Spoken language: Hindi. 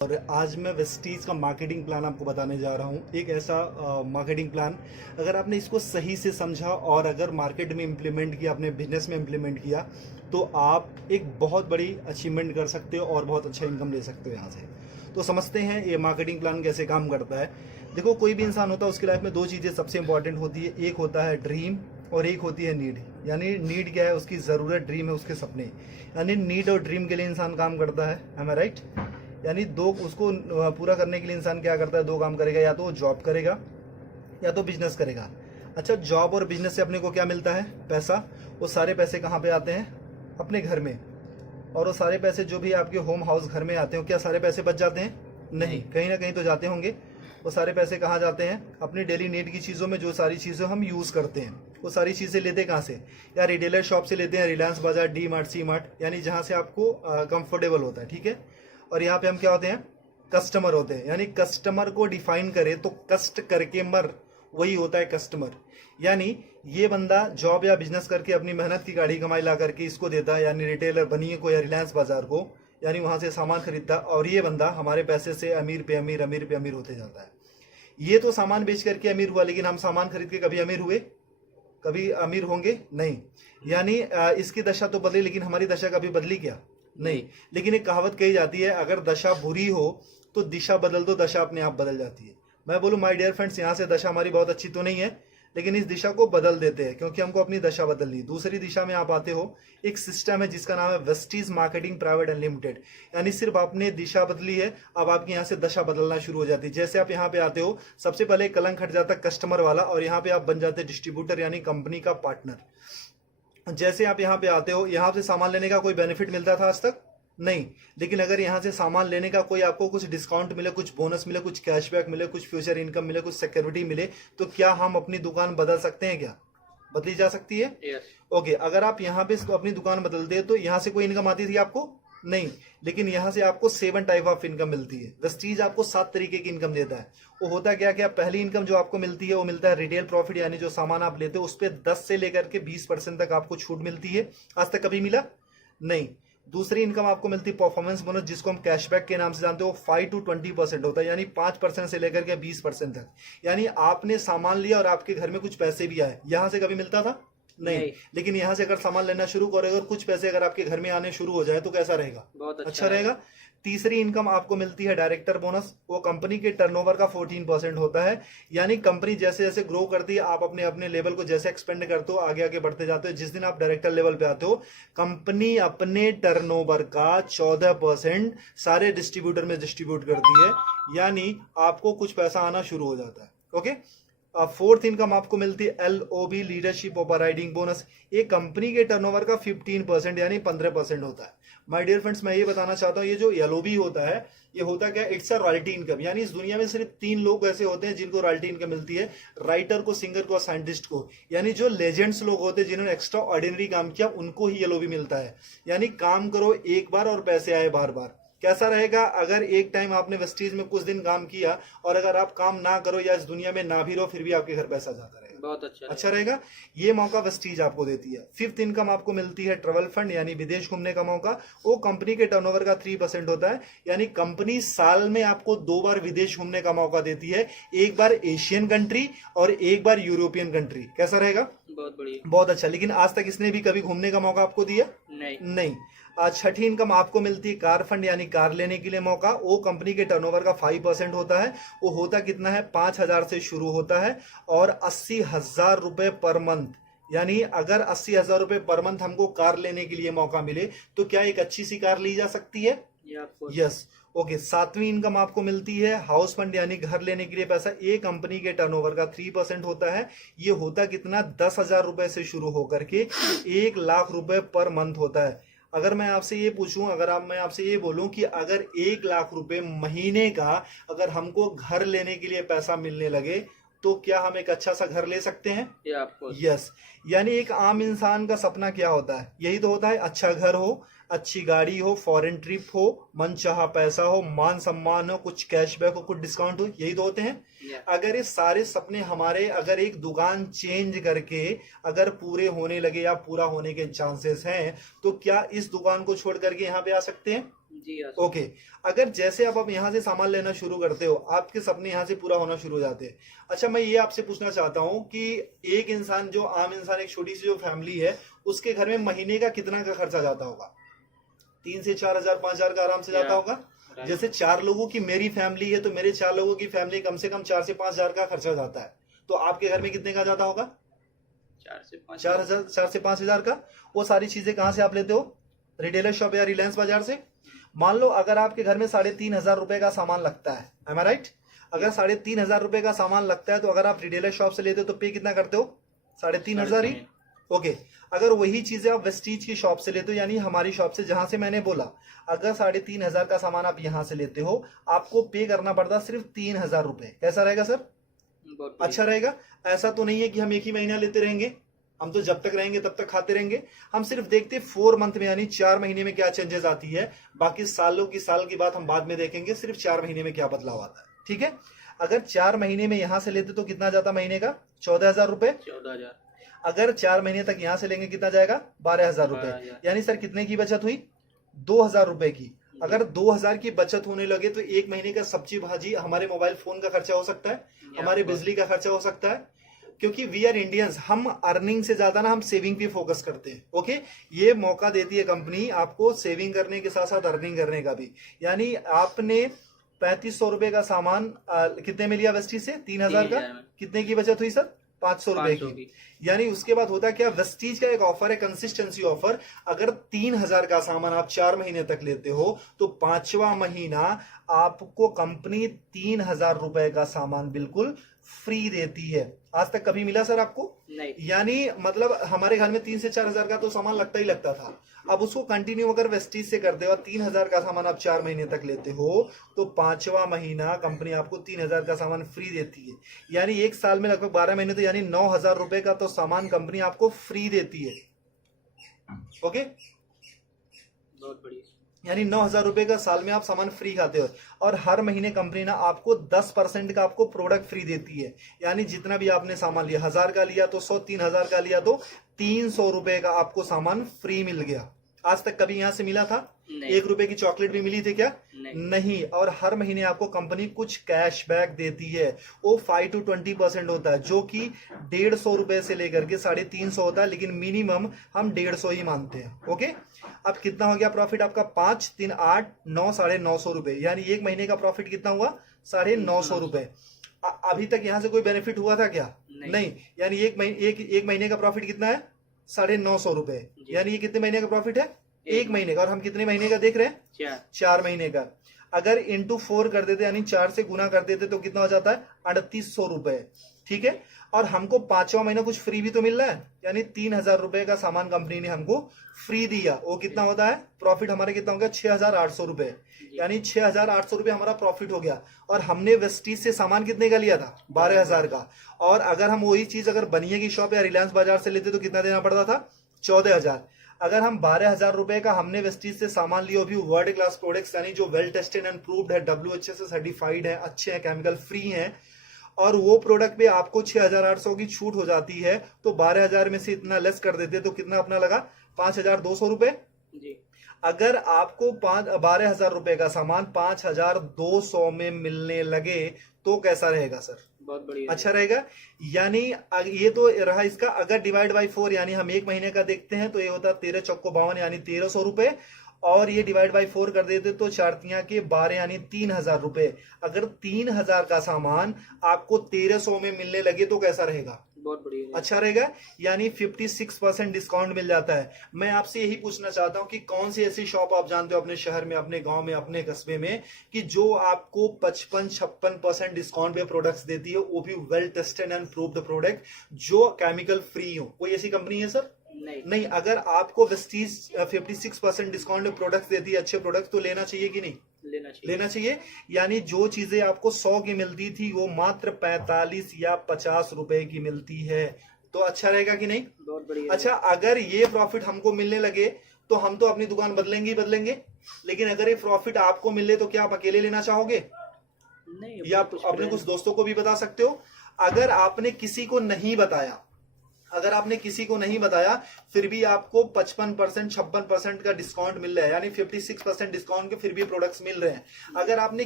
और आज मैं वेस्टीज का मार्केटिंग प्लान आपको बताने जा रहा हूँ। एक ऐसा मार्केटिंग प्लान, अगर आपने इसको सही से समझा और अगर मार्केट में इम्प्लीमेंट किया, अपने बिजनेस में इम्प्लीमेंट किया, तो आप एक बहुत बड़ी अचीवमेंट कर सकते हो और बहुत अच्छा इनकम ले सकते हो यहाँ से। तो समझते हैं ये मार्केटिंग प्लान कैसे काम करता है। देखो, कोई भी इंसान होता है, उसकी लाइफ में दो चीज़ें सबसे इंपॉर्टेंट होती है। एक होता है ड्रीम और एक होती है नीड। यानी नीड क्या है? उसकी ज़रूरत। ड्रीम है उसके सपने। यानी नीड और ड्रीम के लिए इंसान काम करता है। एम आई राइट? यानी दो, उसको पूरा करने के लिए इंसान क्या करता है? दो काम करेगा, या तो वो जॉब करेगा या तो बिजनेस करेगा। अच्छा, जॉब और बिजनेस से अपने को क्या मिलता है? पैसा। वो सारे पैसे कहाँ पे आते हैं? अपने घर में। और वो सारे पैसे जो भी आपके होम हाउस घर में आते हैं, क्या सारे पैसे बच जाते हैं? नहीं, कहीं ना कहीं तो जाते होंगे। वो सारे पैसे कहाँ जाते हैं? अपनी डेली नीड की चीज़ों में। जो सारी चीज़ें हम यूज़ करते हैं, वो सारी चीज़ें लेते कहाँ से? या रिटेलर शॉप से लेते हैं, रिलायंस बाजार, डी मार्ट, सी मार्ट, यानी जहाँ से आपको कंफर्टेबल होता है। ठीक है। और यहाँ पे हम क्या होते हैं? कस्टमर होते हैं। यानी कस्टमर को डिफाइन करें तो कष्ट करके मर, वही होता है कस्टमर। यानी ये बंदा जॉब या बिजनेस करके अपनी मेहनत की गाड़ी कमाई ला करके इसको देता है, यानी रिटेलर बनिए को या रिलायंस बाजार को, यानी वहां से सामान खरीदता, और ये बंदा हमारे पैसे से अमीर पे अमीर, अमीर पे अमीर होते जाता है। ये तो सामान बेच करके अमीर हुआ, लेकिन हम सामान खरीद के कभी अमीर हुए? कभी अमीर होंगे? नहीं। यानी इसकी दशा तो बदली, लेकिन हमारी दशा कभी बदली क्या? नहीं। लेकिन एक कहावत कही जाती है, अगर दशा बुरी हो तो दिशा बदल दो, दशा अपने आप बदल जाती है। मैं बोलूं माय डियर फ्रेंड्स, यहाँ से दशा हमारी बहुत अच्छी तो नहीं है, लेकिन इस दिशा को बदल देते हैं, क्योंकि हमको अपनी दशा बदलनी। दूसरी दिशा में आप आते हो, एक सिस्टम है जिसका नाम है वेस्टीज मार्केटिंग प्राइवेट अनलिमिटेड। यानी सिर्फ आपने दिशा बदली है, अब आपकी यहाँ से दशा बदलना शुरू हो जाती है। जैसे आप यहाँ पे आते हो, सबसे पहले कलंक हट जाता है कस्टमर वाला, और यहाँ पे आप बन जाते डिस्ट्रीब्यूटर, यानी कंपनी का पार्टनर। जैसे आप यहाँ पे आते हो, यहाँ से सामान लेने का कोई बेनिफिट मिलता था आज तक? नहीं। लेकिन अगर यहाँ से सामान लेने का कोई आपको कुछ डिस्काउंट मिले, कुछ बोनस मिले, कुछ कैशबैक मिले, कुछ फ्यूचर इनकम मिले, कुछ सिक्योरिटी मिले, तो क्या हम अपनी दुकान बदल सकते हैं? क्या बदली जा सकती है? ओके। अगर आप यहाँ पे अपनी दुकान बदलते हैं तो यहाँ से कोई इनकम आती थी आपको? नहीं। लेकिन यहाँ से आपको 7 टाइप ऑफ इनकम मिलती है। वेस्टीज आपको 7 तरीके की इनकम देता है। वो होता क्या क्या? पहली इनकम जो आपको मिलती है वो मिलता है रिटेल प्रॉफिट, यानी जो सामान आप लेते हो उस पर 10 से लेकर के 20% तक आपको छूट मिलती है। आज तक कभी मिला? नहीं। दूसरी इनकम आपको मिलती है परफॉर्मेंस बोनस, जिसको हम कैशबैक के नाम से जानते हो। 5 to 20% होता है, यानी 5% से लेकर के 20% तक। यानी आपने सामान लिया और आपके घर में कुछ पैसे भी आए, यहां से कभी मिलता था? नहीं। लेकिन यहाँ से अगर सामान लेना शुरू करोगे और कुछ पैसे अगर आपके घर में आने शुरू हो जाए तो कैसा रहेगा? बहुत अच्छा रहेगा। तीसरी इनकम आपको मिलती है डायरेक्टर बोनस। वो कंपनी के टर्नओवर का 14% होता है। यानी कंपनी जैसे जैसे ग्रो करती है, आप अपने अपने लेवल को जैसे एक्सपेंड करते हो, आगे आगे बढ़ते जाते हो, जिस दिन आप डायरेक्टर लेवल पे आते हो, कंपनी अपने टर्नओवर का 14% सारे डिस्ट्रीब्यूटर में डिस्ट्रीब्यूट करती है। यानी आपको कुछ पैसा आना शुरू हो जाता है। ओके। फोर्थ इनकम आपको मिलती है LOB, leadership over riding bonus. एक कंपनी के टर्नओवर का 15% यानी 15% होता है। माय डियर फ्रेंड्स, मैं ये बताना चाहता हूँ, ये जो LOB होता है, ये होता क्या? It's a royalty income. यानी इस दुनिया में सिर्फ 3 लोग ऐसे होते हैं जिनको रॉयल्टी इनकम मिलती है, राइटर को, सिंगर को और साइंटिस्ट को। यानी जो लेजेंड्स लोग होते हैं जिन्होंने एक्स्ट्रा ऑर्डिनरी काम किया, उनको ही LOB मिलता है। यानी काम करो एक बार और पैसे आए बार बार। कैसा रहेगा अगर एक टाइम आपने वेस्टीज में कुछ दिन काम किया और अगर आप काम ना करो या इस दुनिया में ना भी रहो, फिर भी आपके घर पैसा जाता रहेगा? बहुत अच्छा रहेगा। ये मौका वेस्टीज आपको देती है। फिफ्थ इनकम आपको मिलती है ट्रेवल फंड, यानी विदेश घूमने का मौका। वो कंपनी के टर्नओवर का 3% होता है। यानी कंपनी साल में आपको 2 बार विदेश घूमने का मौका देती है, एक बार एशियन कंट्री और एक बार यूरोपियन कंट्री। कैसा रहेगा? बहुत बढ़िया, बहुत अच्छा। लेकिन आज तक इसने भी कभी घूमने का मौका आपको दिया? नहीं। आज छठी इनकम आपको मिलती है कार फंड, यानी कार लेने के लिए मौका। वो कंपनी के टर्नओवर का 5% होता है। वो होता कितना है? 5,000 से शुरू होता है और 80,000 रुपए पर मंथ। यानी अगर 80,000 रुपए पर मंथ हमको कार लेने के लिए मौका मिले तो क्या एक अच्छी सी कार ली जा सकती है? यस। ओके। सातवीं इनकम आपको मिलती है हाउस फंड, यानी घर लेने के लिए पैसा। ये कंपनी के टर्नओवर का 3% होता है। ये होता कितना? 10,000 रुपए से शुरू होकर के 1,00,000 रुपए पर मंथ होता है। अगर मैं आपसे ये पूछूं, मैं आपसे ये बोलूं कि अगर 1,00,000 रुपए महीने का अगर हमको घर लेने के लिए पैसा मिलने लगे, तो क्या हम एक अच्छा सा घर ले सकते हैं? यस। यानी एक आम इंसान का सपना क्या होता है? यही तो होता है, अच्छा घर हो, अच्छी गाड़ी हो, फॉरेन ट्रिप हो, मनचाहा पैसा हो, मान सम्मान हो, कुछ कैशबैक हो, कुछ डिस्काउंट हो, यही तो होते हैं। अगर ये सारे सपने हमारे अगर एक दुकान चेंज करके अगर पूरे होने लगे या पूरा होने के चांसेस हैं, तो क्या इस दुकान को छोड़ करके यहाँ पे आ सकते हैं? जी हाँ। ओके। अगर जैसे आप यहाँ से सामान लेना शुरू करते हो, आपके सपने यहाँ से पूरा होना शुरू हो जाते हैं। अच्छा, मैं ये आपसे पूछना चाहता हूँ कि एक इंसान, जो आम इंसान, एक छोटी सी जो फैमिली है, उसके घर में महीने का कितना का खर्चा जाता होगा? 3 से 4 हजार, 5 हजार का आराम से जाता होगा। जैसे 4 लोगों की मेरी फैमिली है, तो मेरे 4 लोगों की फैमिली कम से कम 4 से 5 हजार का खर्चा जाता है। तो आपके घर में कितने का जाता होगा? 4 हजार, 4 से 5 हजार का। वो सारी चीजें कहाँ से आप लेते हो? रिटेलर शॉप या रिलायंस बाजार से। मान लो अगर आपके घर में 3,500 रुपए का सामान लगता है, एम आई राइट? अगर 3,500 रुपए का सामान लगता है, तो अगर आप रिटेलर शॉप से लेते हो तो पे कितना करते हो? 3,500 ही। ओके। अगर वही चीजें आप वेस्टीज की शॉप से लेते हो, यानी हमारी शॉप से, जहां से मैंने बोला, अगर 3,500 का सामान आप यहां से लेते हो, आपको पे करना पड़ता सिर्फ 3,000 रुपए। कैसा रहेगा सर? अच्छा रहेगा। ऐसा तो नहीं है कि हम एक ही महीना लेते रहेंगे, हम तो जब तक रहेंगे तब तक खाते रहेंगे। हम सिर्फ देखते 4 मंथ में, यानी 4 महीने में क्या चेंजेस आती है। बाकी साल की बात हम बाद में देखेंगे, सिर्फ 4 महीने में क्या बदलाव आता है। ठीक है। अगर 4 महीने में यहां से लेते तो कितना जाता महीने का? 14,000 रुपए। 14,000। अगर 4 महीने तक यहां से लेंगे कितना जाएगा? 12,000 रुपए। यानी सर कितने की बचत हुई? 2,000 रुपए की। अगर 2,000 की बचत होने लगे तो एक महीने का सब्जी भाजी, हमारे मोबाइल फोन का खर्चा हो सकता है, हमारे बिजली का खर्चा हो सकता है। क्योंकि वी आर इंडियंस, हम अर्निंग से ज्यादा ना हम सेविंग पे फोकस करते हैं। ओके। ये मौका देती है कंपनी आपको सेविंग करने के साथ साथ अर्निंग करने का भी। यानी आपने 3,500 रुपए का सामान कितने में लिया वेस्टीज से? 3,000 का। कितने की बचत हुई सर? 500 रुपए की। यानी उसके बाद होता क्या, वेस्टीज का एक ऑफर है, कंसिस्टेंसी ऑफर। अगर 3,000 का सामान आप 4 महीने तक लेते हो, तो 5वां महीना आपको कंपनी 3,000 रुपए का सामान बिल्कुल फ्री देती है। आज तक कभी मिला सर आपको? नहीं। यानी मतलब हमारे घर में 3 से 4 हजार का तो सामान लगता ही लगता था। अब उसको कंटिन्यू अगर वेस्टीज से करते हो, 3,000 का सामान आप 4 महीने तक लेते हो, तो 5वां महीना कंपनी आपको 3,000 का सामान फ्री देती है। यानी एक साल में लगभग 12 महीने, तो यानी 9,000 रुपए का तो सामान कंपनी आपको फ्री देती है। ओके। बहुत बढ़िया। यानी 9,000 रुपए का साल में आप सामान फ्री खाते हो। और हर महीने कंपनी ना आपको 10% का आपको प्रोडक्ट फ्री देती है। यानी जितना भी आपने सामान लिया, 1,000 का लिया तो 100, 3,000 का लिया तो 300 रुपए का आपको सामान फ्री मिल गया। आज तक कभी यहां से मिला था? 1 रुपए की चॉकलेट भी मिली थी क्या? नहीं। और हर महीने आपको कंपनी कुछ कैशबैक देती है। वो 5 to 20% होता है, जो कि 150 रुपए से लेकर के 350 होता है, लेकिन मिनिमम हम 150 ही मानते हैं। ओके। अब कितना हो गया प्रॉफिट आपका? 5, 3, 8, 9, 950 रुपए। यानी एक महीने का प्रॉफिट कितना हुआ? 950 रुपए। अभी तक यहां से कोई बेनिफिट हुआ था क्या? नहीं। यानी एक महीने का प्रॉफिट कितना है? 950 रुपए। यानी ये कितने महीने का प्रॉफिट है? एक महीने का। और हम कितने महीने का देख रहे हैं? 4 महीने का। अगर इंटू 4 कर देते, यानी 4 से गुना कर देते, तो कितना हो जाता है? 3,800 रुपए। ठीक है। और हमको 5वां महीना कुछ फ्री भी तो मिल रहा है, यानी 3,000 रुपए का सामान कंपनी ने हमको फ्री दिया। वो कितना होता है? प्रॉफिट हमारे कितना हो गया? 6,800 रुपए। यानी 6,800 रुपए हमारा प्रॉफिट हो गया। और हमने वेस्टीज से सामान कितने का लिया था? 12,000 का। और अगर हम वही चीज अगर बनिए की शॉप या रिलायंस बाजार से लेते तो कितना देना पड़ता था? 14,000। अगर हम 12,000 रुपए का हमने वेस्टीज से सामान लिया, भी वर्ल्ड क्लास प्रोडक्ट्स, यानी जो वेल टेस्टेड एंड प्रूव्ड है, WHA से सर्टिफाइड है, अच्छे हैं, केमिकल फ्री हैं, और वो प्रोडक्ट पे आपको 6,800 की छूट हो जाती है, तो 12,000 में से इतना लेस कर देते तो कितना अपना लगा? 5,200 रुपए। अगर आपको 12,000 रुपए का सामान 5,200 में मिलने लगे तो कैसा रहेगा सर? बहुत बढ़िया। अच्छा रहेगा। यानी ये तो रहा इसका। अगर डिवाइड बाई 4, यानी हम एक महीने का देखते हैं, तो ये होता 13 चौको 52, यानी 1,300 रुपए। और ये डिवाइड बाई 4 कर देते तो 4 के 12, यानी 3,000 रुपए। अगर 3,000 का सामान आपको 1,300 में मिलने लगे तो कैसा रहेगा? बहुत बढ़िया। अच्छा रहेगा। यानी 56% डिस्काउंट मिल जाता है। मैं आपसे यही पूछना चाहता हूं कि कौन सी ऐसी शॉप आप जानते हो अपने शहर में, अपने गांव में, अपने कस्बे में, कि जो आपको 55-56% डिस्काउंट पे प्रोडक्ट्स देती है, वो भी well tested and proved product, जो केमिकल फ्री हो? कोई ऐसी कंपनी है सर? नहीं। अगर आपको वेस्टीज 56% डिस्काउंट में प्रोडक्ट्स देती है, अच्छे प्रोडक्ट, तो लेना चाहिए कि नहीं? लेना चाहिए। यानी जो चीजें आपको 100 की मिलती थी, वो मात्र 45 या 50 रुपए की मिलती है। तो अच्छा रहेगा कि नहीं? बहुत बढ़िया। अच्छा, अगर ये प्रॉफिट हमको मिलने लगे तो हम तो अपनी दुकान बदलेंगे ही बदलेंगे। लेकिन अगर ये प्रॉफिट आपको मिले तो क्या आप अकेले लेना चाहोगे? नहीं। या अपने कुछ दोस्तों को भी बता सकते हो। अगर आपने किसी को नहीं बताया, अगर आपने किसी को नहीं बताया फिर भी आपको 55% 56% का डिस्काउंट मिल रहा है, यानी 56% डिस्काउंट के फिर भी प्रोडक्ट्स मिल रहे हैं। अगर आपने